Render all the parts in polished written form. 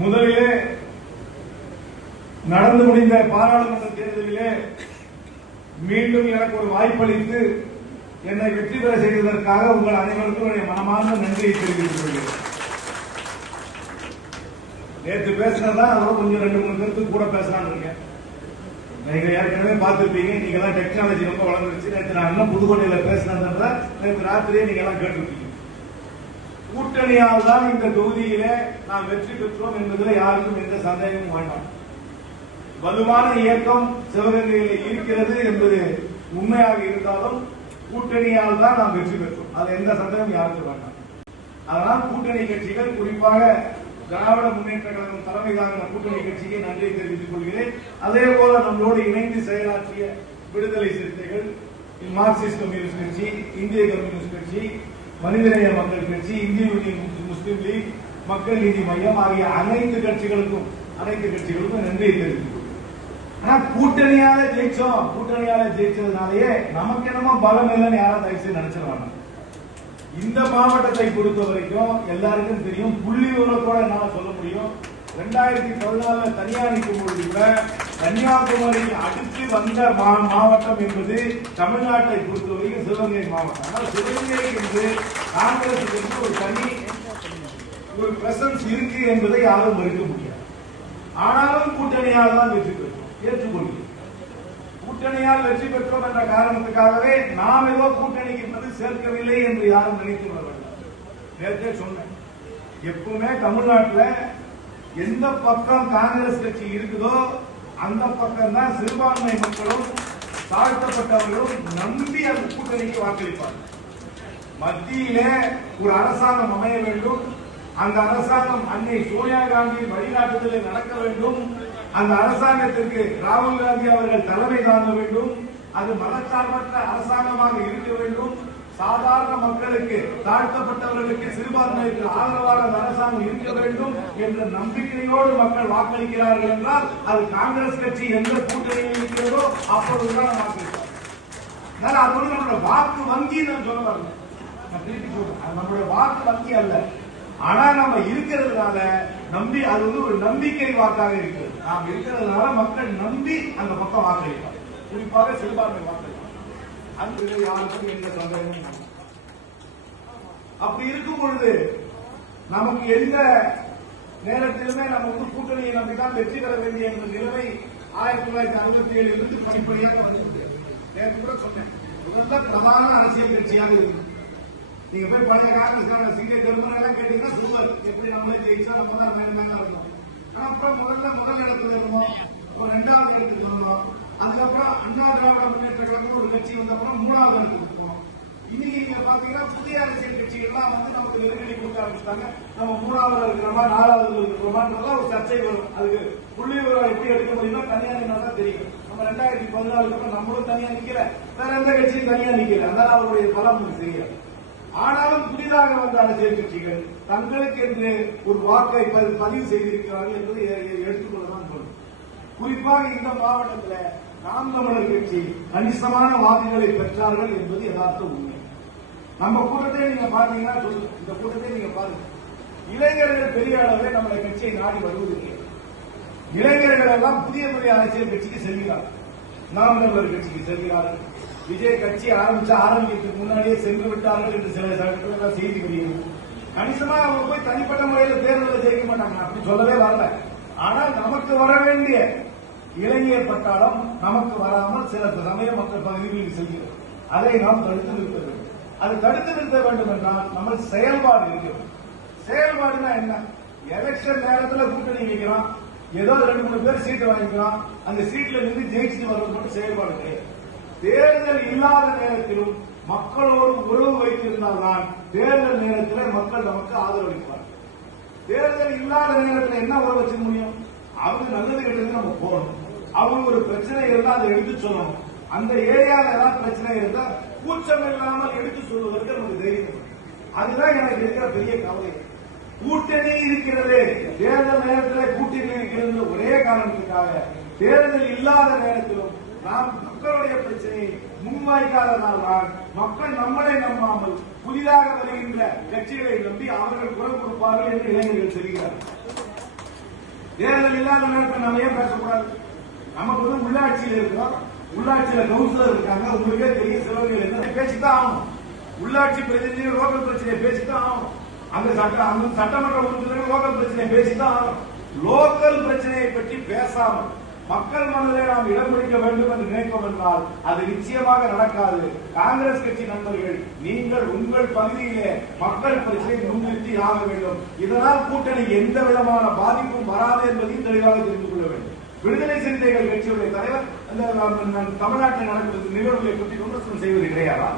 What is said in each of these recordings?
முதலிலே நடந்து முடிந்த பாராளுமன்ற தேர்தலிலே மீண்டும் எனக்கு ஒரு வாய்ப்பளித்து என்னை வெற்றி பெற செய்ததற்காக உங்கள் அனைவருக்கும் என்னுடைய மனமார்ந்த நன்றியை தெரிவித்துக் கொள்கிறேன். நேற்று பேசினதா கொஞ்சம் 2-3 கருத்து கூட பேசலாம்னு இருக்கேன். நீங்க ஏற்கனவே பார்த்திருப்பீங்க. நீங்க எல்லாம் டெக்னாலஜி ரொம்ப வளர்ந்துருச்சு. நேற்று நான் இன்னும் புதுக்கோட்டையில பேசினதுன்ற நேற்று ராத்திரியே நீங்க எல்லாம் கேட்டிருப்பீங்க. கூட்டணியால் தான் இந்த தொகுதியிலே நாம் வெற்றி பெற்றோம் என்பதில் யாருக்கும் எந்த சந்தேகமும் வேண்டாம். வலுவான இயக்கம் சிவகங்கையில் இருக்கிறது என்பது உண்மையாக இருந்தாலும் கூட்டணியால் தான் நாம் வெற்றி பெற்றோம். அது எந்த சந்தேகம் யாருக்கும் வேண்டாம். அதனால் கூட்டணி கட்சிகள், குறிப்பாக திராவிட முன்னேற்ற கழகம் தலைமை தாங்கின கூட்டணி கட்சிக்கு நன்றியை தெரிவித்துக் கொள்கிறேன். அதே போல நம்மளோடு இணைந்து செயலாற்றிய விடுதலை சிறுத்தைகள், மார்க்சிஸ்ட் கம்யூனிஸ்ட் கட்சி, இந்திய கம்யூனிஸ்ட் கட்சி, மனிதநேய மக்கள் கட்சி, இந்திய யூனியன் முஸ்லீம் லீக், மக்கள் நீதி மையம் ஆகிய அனைத்து கட்சிகளுக்கும் நன்றியை தெரிவித்துக் ஆனா கூட்டணியால ஜெயிச்சோம், கூட்டணியால ஜெயிச்சதுனாலேயே நமக்கு என்னமோ பலம் இல்லைன்னு யாரும் தயவுசெய்து நினைச்சிருவாங்க. இந்த மாவட்டத்தை பொறுத்த வரைக்கும் எல்லாருக்கும் தெரியும், புள்ளி விவரத்தோட என்னால சொல்ல முடியும். 2014 தனியார் நிற்கும் பொழுது கூட கன்னியாகுமரிக்கு அடுத்து வந்த மாவட்டம் என்பது தமிழ்நாட்டை பொறுத்தவரைக்கும் சிவகங்கை மாவட்டம். ஆனால் சிவகங்கை என்று காங்கிரசுக்கு ஒரு தனி ஒரு பிரசன்ஸ் இருக்கு என்பதை யாரும் மறுக்க முடியாது. ஆனாலும் கூட்டணியால் தான் வெற்றி பெற்றோம், ஏற்றுக்கொள்கிறோம். கூட்டணியால் வெற்றி பெற்றோம் என்ற காரணத்துக்காகவே நாம் ஏதோ கூட்டணிக்கு சேர்க்கவில்லை என்று யாரும் நினைத்து கொள்ள வேண்டாம். நேரத்தே சொன்னேன், எப்பவுமே தமிழ்நாட்டில் எந்த பக்கம் காங்கிரஸ் கட்சி இருக்குதோ அந்த பக்கம் தான் சிறுபான்மை மக்களும் தாழ்த்தப்பட்டவர்களும் நம்பி அந்த கூட்டணிக்கு வாக்களிப்பார்கள். மத்தியிலே ஒரு அரசாங்கம் அமைய வேண்டும், அந்த அரசாங்கம் அன்னை சோனியா காந்தி வழிகாட்டுதலில் நடக்க வேண்டும், அந்த அரசாங்கத்திற்கு ராகுல் காந்தி அவர்கள் தலைமை தாங்க வேண்டும், அது மதச்சார்பற்ற அரசாங்கமாக இருக்க வேண்டும், சாதாரண மக்களுக்கு, தாழ்த்தப்பட்டவர்களுக்கு, சிறுபான்மைக்கு ஆதரவாக அந்த அரசாங்கம் இருக்க வேண்டும் என்ற நம்பிக்கையோடு மக்கள் வாக்களிக்கிறார்கள் என்றால் அது காங்கிரஸ் கட்சி எந்த கூட்டணியில் இருக்கிறதோ அப்பொழுதுதான் வாக்களிப்பார். அதோடு நம்மளோட வாக்கு வங்கி நான் சொல்ல வரல, நான் திருப்பி சொல்றேன், நம்மளுடைய வாக்கு வங்கி அல்ல. ஆனா நம்ம இருக்கிறதுனால நம்பி அது ஒரு நம்பிக்கை வாக்காக இருக்கிறது. நாம் இருக்கிறதுனால மக்கள் நம்பி அந்த பக்கம் வாக்களிப்பார், குறிப்பாக சிறுபான்மை வாக்களிப்பார். அந்த யாருக்கும் எந்த சந்தேகமும். அப்படி இருக்கும் பொழுது நமக்கு எந்த நேரத்திலுமே நம்ம கூட்டணியை நம்பிதான் வெற்றி பெற வேண்டிய என்ற நிலைமை 1967 இருந்து படிப்படியாக வந்து நேற்று கூட சொன்னேன். முதல்ல பிரதான அரசியல் கட்சியாக இருக்கு. நீங்க போய் பழைய காங்கிரஸ் சிங்கை ஜெர்மன் எல்லாம் கேட்டீங்கன்னா சொல்லுவார், எப்படி நம்மளே ஜெயிச்சா நம்ம தான் மேல இருந்தோம். ஆனா அப்புறம் முதல் இடத்துல இருந்தோம், ஒரு 2வது இடத்துக்கு இருந்தோம். அதுக்கப்புறம் அண்ணா திராவிட முன்னேற்ற கழகம் ஒரு கட்சி வந்தப்பறம் 3வது இடத்துக்கு இருக்கோம். இன்னைக்கு நீங்க பாத்தீங்கன்னா புதிய அரசியல் கட்சிகள்லாம் வந்து நமக்கு நெருக்கடி கொடுக்க ஆரம்பிச்சிட்டாங்க. நம்ம 3வது இருக்கிறோமா 4வது இருக்கிறோமான்றதெல்லாம் ஒரு சர்ச்சை வரும். அதுக்கு புள்ளி விவரம் எப்படி எடுக்க முடியுமோ தனியா தான் தெரியும். நம்ம 2014 நம்மளும் தனியா நிக்கல, வேற எந்த கட்சியும் தனியா நிக்கல, அதனால அவருடைய பலம் தெரியாது. ஆனாலும் புதிதாக வந்த அரசியல் கட்சிகள் தங்களுக்கு என்று ஒரு வாக்கை பதிவு செய்திருக்கிறார்கள் என்பதை எடுத்துக்கொள்ளதான் தோணும். குறிப்பாக இந்த மாவட்டத்தில் நாம் தமிழர் கட்சி கணிசமான வாக்குகளை பெற்றார்கள் என்பது யதார்த்த உண்மை. நம்ம கூட்டத்தை நீங்க பாத்தீங்கன்னா இந்த கூட்டத்தை நீங்க பாருங்க, இளைஞர்கள் பெரிய அளவில் நம்முடைய கட்சியை நாடி வருவதில்லை. இளைஞர்கள் எல்லாம் புதிய அரசியல் கட்சிக்கு செல்கிறார்கள், நாம் தமிழர் கட்சிக்கு செல்கிறார்கள். விஜய் கட்சி ஆரம்பிக்கிறதுக்கு முன்னாடியே சென்று விட்டார்கள் என்று சில செய்தி வருகிறது. கணிசமா அவங்க போய் தனிப்பட்ட முறையில் தேர்தலில் ஜெயிக்க மாட்டாங்க, அப்படி சொல்லவே வரல. ஆனால் நமக்கு வர வேண்டிய இளைஞர் பட்டாளம் நமக்கு வராமல் சில சமய மக்கள் பகுதிகளில் செல்கிறது. அதை நாம் தடுத்து நிறுத்த வேண்டும். அது தடுத்து நிறுத்த வேண்டும் என்றால் நம்ம செயல்பாடு இருக்கிறது. செயல்பாடுனா என்ன? எலெக்ஷன் நேரத்தில் கூட்டணி வைக்கிறோம், ஏதோ 2-3 பேர் சீட்டு வாங்கிக்கிறோம், அந்த சீட்ல நின்று ஜெயிச்சுட்டு வர்றது மட்டும் செயல்பாடு கிடையாது. தேர்தல் இல்லாத நேரத்திலும் மக்களோடு உறவு வைத்திருந்தால்தான் தேர்தல் நேரத்தில் மக்கள் நமக்கு ஆதரவளிப்பார். தேர்தல் இல்லாத நேரத்தில் என்ன உறவு வச்சுக்க முடியும்? அவங்க நல்லது கெட்டது நம்ம போகணும், அவங்க ஒரு பிரச்சனை இருந்தால் அதை எடுத்து சொல்லணும். அந்த ஏரியாவில் ஏதாவது பிரச்சனை இருந்தால் கூச்சம் இல்லாமல் எடுத்து சொல்வதற்கு நமக்கு தைரியம். அதுதான் எனக்கு இருக்கிற பெரிய கவலை. கூட்டணி இருக்கிறது, தேர்தல் நேரத்தில் கூட்டணி இருக்கிறது ஒரே காரணத்துக்காக தேர்தல் இல்லாத நேரத்திலும் நாம் மக்களுடைய பிரச்சனையை முன்வைக்காததால் தான் மக்கள் நம்மளை நம்பாமல் புதிதாக வருகின்ற கட்சிகளை நம்பி அவர்கள் குரல் கொடுப்பார்கள் என்று இளைஞர்கள் சொல்கிறார்கள். தேர்தல் இல்லாத நேரத்தில் நம்ம ஏன் பேசக்கூடாது? நமக்கு உள்ளாட்சியில் இருக்கிறோம், உள்ளாட்சியில கவுன்சிலர் இருக்காங்க, உங்களுக்கே தெரிய செலவுகள் என்ன பேசித்தான் ஆகணும். உள்ளாட்சி பிரதிநிதிகள் லோக்கல் பிரச்சனையை பேசித்தான் ஆகணும். அந்த சட்டமன்ற உறுப்பினர்கள் லோக்கல் பிரச்சனையை பேசித்தான் ஆகணும். லோக்கல் பிரச்சனையை பற்றி பேசாமல் மக்கள் மனதிலே நாம் இடம் பிடிக்க வேண்டும் என்று நினைப்போம் என்றால் அது நிச்சயமாக நடக்காது. காங்கிரஸ் கட்சி நண்பர்கள், நீங்கள் உங்கள் பகுதியிலே மக்கள் பிரச்சனையை முன்னிறுத்தி ஆக வேண்டும். இதனால் கூட்டணி எந்த விதமான பாதிப்பும் வராது என்பதையும் தெளிவாக தெரிந்து கொள்ள வேண்டும். விடுதலை சிறுத்தைகள் கட்சியுடைய தலைவர் தமிழ்நாட்டில் நடக்கும் நிகழ்வுகளை பற்றி விமர்சனம் செய்வது கிடையாதா?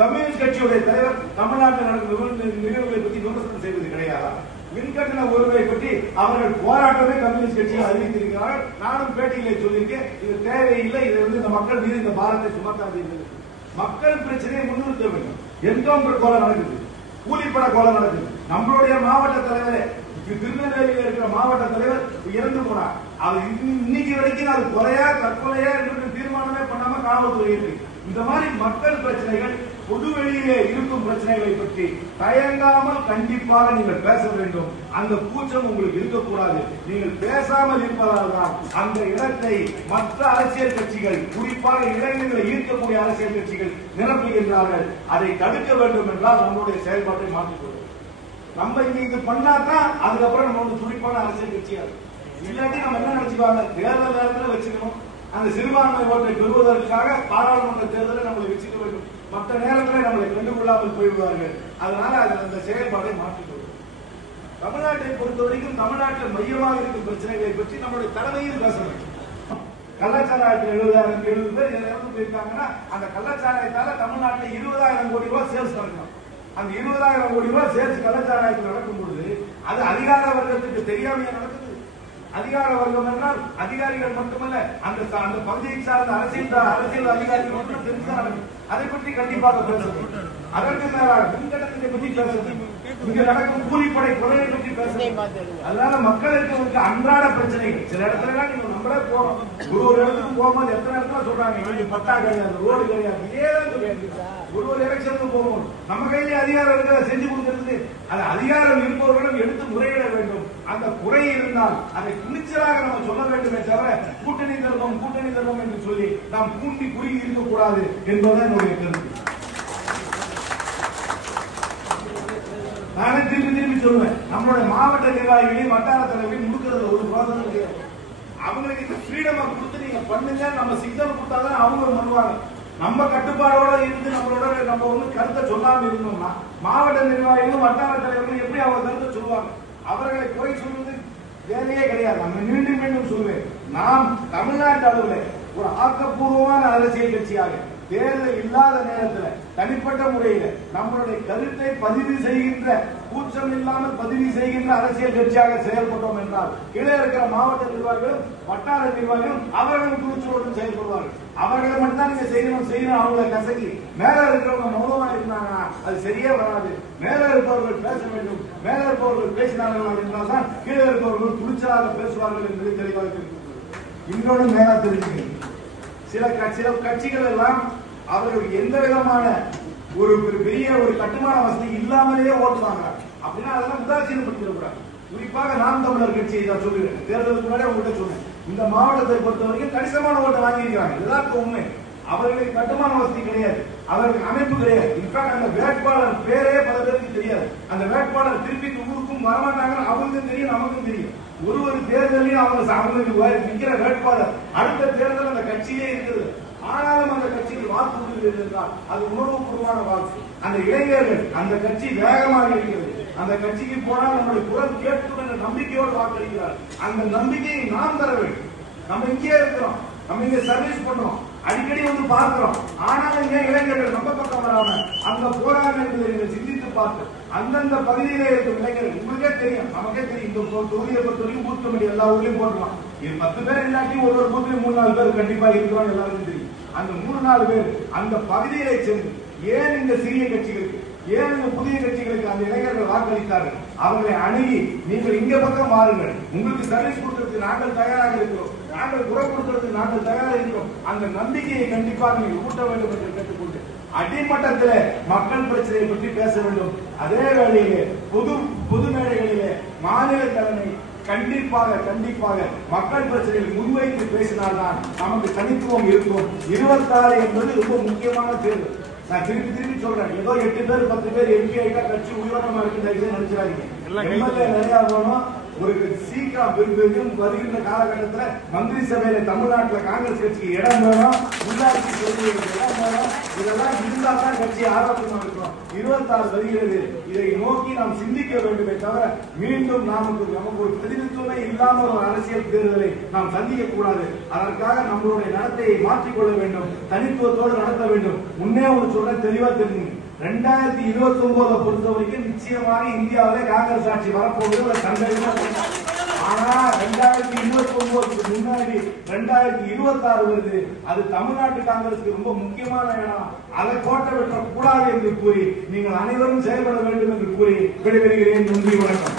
கம்யூனிஸ்ட் கட்சியுடைய தலைவர் தமிழ்நாட்டில் நடக்கும் நிகழ்வுகளை பற்றி விமர்சனம் செய்வது கிடையாதா? மின்கட்டண உயர்வை பற்றி அவர்கள் போராட்டமே கம்யூனிஸ்ட் கட்சியில் அறிவித்திருக்கிறார்கள். நானும் பேட்டிகளை சொல்லியிருக்கேன், இது தேவையில்லை, இதை இந்த மக்கள் மீது இந்த பாரத்தை சுமத்தாதீர்கள். மக்கள் பிரச்சனையை முன்னிறுத்த வேண்டும். என்கவுண்டர் கொலை நடக்குது, கூலிப்பட கொலை நடக்குது. நம்மளுடைய மாவட்ட தலைவரே, திருநெல்வேலியில் இருக்கிற மாவட்ட தலைவர் இறந்து போனார். அது இன்னைக்கு வரைக்கும் அது கொலையா தற்கொலையா என்று தீர்மானமே பண்ணாம காவல்துறை இருக்கு. இந்த மாதிரி மக்கள் பிரச்சனைகள், பொது வெளியிலே இருக்கும் பிரச்சனைகளை பற்றி தயங்காமல் கண்டிப்பாக நீங்கள் பேச வேண்டும். அந்த கூச்சம் உங்களுக்கு இருக்கக்கூடாது. நீங்கள் பேசாமல் இருப்பதால் தான் அந்த இடத்தை மற்ற அரசியல் கட்சிகள், குறிப்பாக இளைஞர்களை ஈர்க்கக்கூடிய அரசியல் கட்சிகள் நிரப்புகின்றார்கள். அதை தடுக்க வேண்டும் என்றால் நம்மளுடைய செயல்பாட்டை மாற்றிக்கொள்ளும். நம்ம இங்க இது பண்ணாதான் அதுக்கப்புறம் நம்ம ஒரு துடிப்பான அரசியல் கட்சியா இருக்கும். இல்லாட்டி நம்ம என்ன நினைச்சுக்குவாங்க, தேர்தல் நேரத்தில் வச்சுக்கணும், அந்த சிறுபான்மை ஓட்டை பெறுவதற்காக பாராளுமன்ற தேர்தலை நம்மளை வச்சுக்க வேண்டும், மற்ற நேரத்தில் நம்மளை கண்டுகொள்ளாமல் போய்விடுவார்கள். அதனால அந்த செயல்பாட்டை மாற்றிக்கொள்ளும். தமிழ்நாட்டை பொறுத்தவரைக்கும் தமிழ்நாட்டில் மையமாக இருக்கும் பிரச்சனைகளை பற்றி நம்மளுடைய தலைமையில் பேச வேண்டும். கள்ளச்சாராயத்தில் 70,000 பேர் இறந்து போயிருக்காங்கன்னா அந்த கள்ளச்சாராயத்தால தமிழ்நாட்டில் 20,000 கோடி ரூபாய் சேல்ஸ் நடக்கணும். அந்த 20,000 கோடி ரூபாய் சேல்ஸ் கள்ளச்சாராயத்தில் நடக்கும் பொழுது அது அதிகார வர்க்கத்துக்கு தெரியாமையா நடக்குது? அதிகார வர்க்கம் என்றால் அதிகாரிகள் மட்டுமல்ல, அந்த பகுதியை சார்ந்த அரசியல் அதிகாரிகள் மட்டும் தெரிஞ்சுதான் நடக்கும். அதை பற்றி கண்டிப்பாக பேசணும். அதற்கு மேலாக மின்கட்டணத்தை பற்றி பேசணும். இங்க நடக்கும் கூலிப்படை கொலையை பற்றி பேசணும். அதனால மக்களுக்கு அன்றாட பிரச்சனைகள் சில இடத்துல நீங்க நம்மளே போறோம், ஒரு இடத்துக்கு போகும்போது எத்தனை இடத்துல சொல்றாங்க பட்டா கிடையாது, ரோடு கிடையாது, இதேதான் ஒரு எலெக்ஷனுக்கு போகும். நம்ம கையிலே அதிகாரம் இருக்கிறத செஞ்சு கொடுக்கிறது. அது அதிகாரம் இருப்பவர்களும் எடுத்து முறையிட வேண்டும். அந்த குறை இருந்தால் அதை துணிச்சலாக நம்ம சொல்ல வேண்டுமே தவிர கூட்டணி தர்மம் என்று சொல்லி நாம் கூட்டி குறுகி இருக்கக்கூடாது என்பதுதான் என்னுடைய கருத்து. நானே திருப்பி சொல்லுவேன், நம்மளுடைய மாவட்ட நிர்வாகிகளையும் வட்டார தலைவரையும் முடுக்கிறது ஒரு பிரோஜனம் கிடையாது. அவங்களுக்கு இந்த ஃப்ரீடமை கொடுத்து நீங்க பண்ணுங்க, நம்ம சிக்னல் கொடுத்தாதான் அவங்க பண்ணுவாங்க. நம்ம கட்டுப்பாடோட இருந்து நம்ம கருத்தை சொல்லாம இருந்தோம்னா மாவட்ட நிர்வாகிகளும் வட்டார தலைவர்களும் எப்படி அவங்க கருத்தை சொல்லுவாங்க? அவர்களை குறை சொல்வது வேலையே கிடையாது. நம்ம மீண்டும் சொல்லுவேன், நாம் தமிழ்நாட்டு அளவில் ஒரு ஆக்கப்பூர்வமான அரசியல் கட்சியாக தேர்தல் இல்லாத நேரத்தில் தனிப்பட்ட முறையில் நம்மளுடைய கருத்தை பதிவு செய்கின்ற, கூச்சம் இல்லாமல் பதிவு செய்கின்ற அரசியல் கட்சியாக செயல்பட்டோம் என்றால் கீழே இருக்கிற மாவட்ட நிர்வாகிகளும் வட்டார நிர்வாகிகளும் அவர்களும் கூச்சலோடு செயல்படுவார்கள். அவர்களை மட்டும் தான் நீங்க செய்யணும் அவங்களை கசக்கி மேல இருக்கிறவங்க மௌனமா இருந்தாங்கன்னா அது சரியே வராது. மேல இருப்பவர்கள் பேச வேண்டும். மேல இருப்பவர்கள் பேசினார்கள் என்றால் தான் கீழே இருப்பவர்கள் துணிச்சலாக பேசுவார்கள் என்பதை தெளிவாக தெரிவித்துள்ளது. இன்னொன்று மேலா தெரிஞ்சுக்கணும், சில கட்சிகள் எல்லாம் அவர்களுக்கு எந்த விதமான ஒரு பெரிய ஒரு கட்டுமான வசதி இல்லாமலேயே ஓட்டுவாங்க. அப்படின்னா அதெல்லாம் உதாசீனப்படுத்திடக்கூடாது. குறிப்பாக நாம் தமிழர் கட்சியை நான் சொல்லுகிறேன், தேர்தலுக்கு முன்னாடி உங்கள்கிட்ட சொன்னேன், இந்த மாவட்டத்தை பொறுத்த வரைக்கும் கணிசமான ஓட்டை வாங்கியிருக்கிறாங்க. இதுதான் உண்மை. அவர்களுக்கு கட்டுமான வசதி கிடையாது, அவர்களுக்கு அமைப்பு கிடையாது. இன்ஃபேக்ட் அந்த வேட்பாளர் பேரே பல பேருக்கு தெரியாது. அந்த வேட்பாளர் திருப்பி ஊருக்கும் வரமாட்டாங்கன்னு அவங்களுக்கும் தெரியும், நமக்கும் தெரியும். ஒரு தேர்தலையும் அவங்களுக்கு நிற்கிற வேட்பாளர் அடுத்த தேர்தல் அந்த கட்சியே இருக்குது. ஆனாலும் அந்த கட்சிக்கு வாக்கு கொடுக்கிறது என்றால் அது உணர்வுபூர்வமான வாக்கு. அந்த இளைஞர்கள் அந்த கட்சி வேகமாக இருக்கிறது, அந்த கட்சிக்கு போனால் நம்முடைய குரல் கேட்கும் என்ற நம்பிக்கையோடு வாக்களிக்கிறார். அந்த நம்பிக்கையை நாம் தர வேண்டும். நம்ம இங்கே இருக்கிறோம், நம்ம இங்க சர்வீஸ் பண்றோம், அடிக்கடி வந்து பார்க்கிறோம். ஆனாலும் இங்கே இளைஞர்கள் நம்ம பக்கம் வராம அந்த போராட்டம் என்பதை சிந்தித்து பார்த்து அந்தந்த பகுதியிலே இருக்கும் இளைஞர்கள், உங்களுக்கே தெரியும், நமக்கே தெரியும், இந்த தொகுதியை பொறுத்தவரைக்கும் பூத் கமிட்டி எல்லா ஊர்லயும் போட்டுருவான். இது 10 பேர் இல்லாட்டி ஒரு பூத்லயும் 3-4 பேர் கண்டிப்பா இருக்கிறாங்க, எல்லாருக்கும் தெரியும். அந்த 3-4 பேர் அந்த பகுதியிலே சென்று ஏன் இந்த சிறிய கட்சிகளுக்கு, ஏன் இந்த புதிய கட்சிகளுக்கு அந்த இளைஞர்கள் வாக்களித்தார்கள், அவர்களை அணுகி நீங்கள் இங்க பக்கம் வாருங்கள், உங்களுக்கு சர்வீஸ் கொடுக்கறதுக்கு நாங்கள் தயாராக இருக்கிறோம், நாங்கள் குரல் கொடுக்கறதுக்கு நாங்கள் தயாராக இருக்கிறோம், அந்த நம்பிக்கையை கண்டிப்பாக நீங்கள் ஊட்ட வேண்டும் என்று கேட்டுக்கொண்டு அடிமட்டத்தில் மக்கள் பிரச்சனையை பற்றி பேச வேண்டும். அதே வேளையிலே பொது மேடைகளிலே மாநில தலைமை கண்டிப்பாக கண்டிப்பாக மக்கள் பிரச்சனைகளை முன்வைத்து பேசினால்தான் நமக்கு தனித்துவம் இருக்கும். 26 என்பது ரொம்ப முக்கியமான தேர்தல். நான் திருப்பி சொல்றேன், ஏதோ 8 பேர் 10 பேர் எம்பி ஆயிட்டா கட்சி உயிரோட்டமா இருக்கு நினைச்சாதீங்க. எம்எல்ஏ நிறைய வேணும். ஒரு சீக்கிரம் வருகின்ற காலகட்டத்தில் மந்திரி சபையில தமிழ்நாட்டில் காங்கிரஸ் கட்சிக்கு இடம் வேணும், உள்ளாட்சி தொகுதிகளுக்கு இடம் வேணும். இதெல்லாம் இருந்தா தான் கட்சி ஆரோக்கியமா இருக்கும். 26 வருகிறது. இதை நோக்கி நாம் சிந்திக்க வேண்டுமே தவிர மீண்டும் நமக்கு ஒரு பிரதிநிதித்துவமே இல்லாம ஒரு அரசியல் தேர்தலை நாம் சந்திக்க கூடாது. அதற்காக நம்மளுடைய நடத்தையை மாற்றிக்கொள்ள வேண்டும், தனித்துவத்தோடு நடத்த வேண்டும். முன்னே ஒரு சொல்ல தெளிவா தெரிஞ்சுங்க, 2029 பொறுத்த வரைக்கும் நிச்சயமாக இந்தியாவிலே காங்கிரஸ் ஆட்சி வரப்போகுது சந்தேகமா. ஆனா 2029க்கு முன்னாடி 2026 வருது. அது தமிழ்நாட்டு காங்கிரசுக்கு ரொம்ப முக்கியமான இடம். அதை கோட்டை விட்ட கூடாது என்று கூறி நீங்கள் அனைவரும் செயல்பட வேண்டும் என்று கூறி விடைபெறுகிறேன். நன்றி, வணக்கம்.